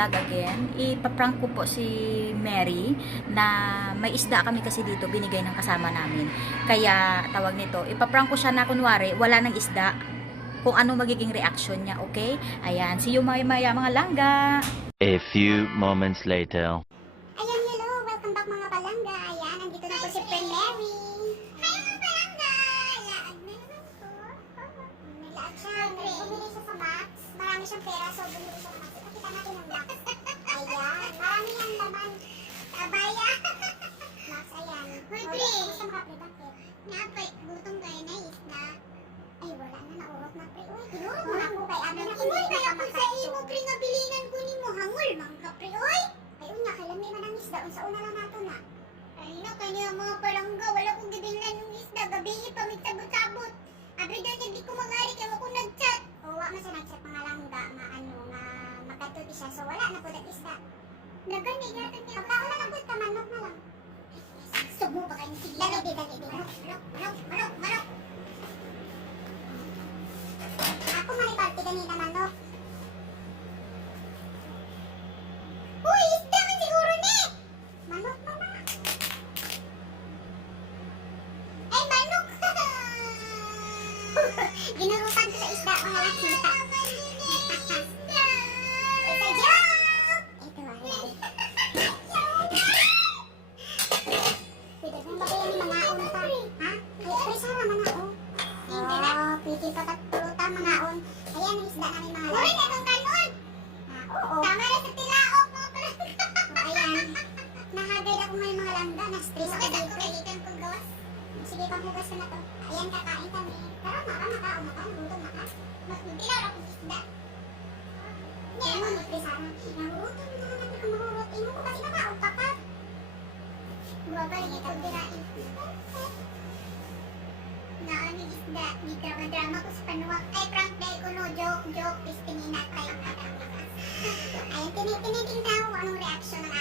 vlog again. Ipaprank ko po si Mary na may isda kami kasi dito, binigay ng kasama namin. Kaya tawag nito, ipaprank ko siya na kunwari wala ng isda. Kung ano magiging reaction niya, okay? Ayan, see you maya mga langga. A few moments later. Ayan, hello! Welcome back mga palangga! Ayan, nandito na po si Friend Mary! Hi mga palangga! Laag na naman po! Naglaag siya. Bumili siya sa Max. Marami siyang pera, so bumili siya sa Max. Ipakita natin ang Max. Ayan, marami yung laman. Abaya! Max, ayan. Hoy, Pre! Gusto mo ka, Pre? Bakit? Nga, Pre. Gutom kayo na isda. Ay, wala na. Naurot na, Pre. Uy, tinurot mo na po kay Abi na Uy, kaya po sa imo, Pre, nga bilingan ko ni mo. Hangul, mang ka, Pre, oy! ay, unya, kailan may manang isda. Unsa una lang nato na. Ay, no, kanya mga palangga, wala kong gibilan ng isda. Gabi, pamigsabot-sabot. Abi daw niya, di ko mag-ari, kaya ako nag-chat. O, wa man siya nag-chat mga langga, nga magkatuti siya. So, wala na po na isda. Nagani, natin niya. Pagkaula lang po, tamanok na lang. Subo ba kayo? Sige, Dali, dali, dali. manok. Ako maniparty ganina manok. Uy, isda man siguro ni! Manok mama. Ay, manok! Ginurutan ko sa isda mga lakita. Isda! Ito joke! Ito ay. Pwede kong bakaya ni mga on pa. Ha? Ay, presara mga on. Oh, pwede pa katuluta mga on. Ayan ang isda namin mga Uy, lakita. natong kanon! Oo. Tama na sa tilaok, mga palangga. Ayan. Nahagay ako may mga langga. Na-stress ako Kasi ako dito. kaitan kong gawas. Sige, panghugas ko na to. Ayan, kakain kami. Pero maka. Nagutom maka. Mas magdilaw ako sa isda. Yan mo, may presara. Nagutom na naman ako mahurot. Imo ko kasi makaon pa pa. Babalik ito dirain. Naani isda, di drama-drama ko sa panuwak. Ay, prank dahil ko no, joke, please tinina tayo. Ayun, tinitingnan ko anong reaction ng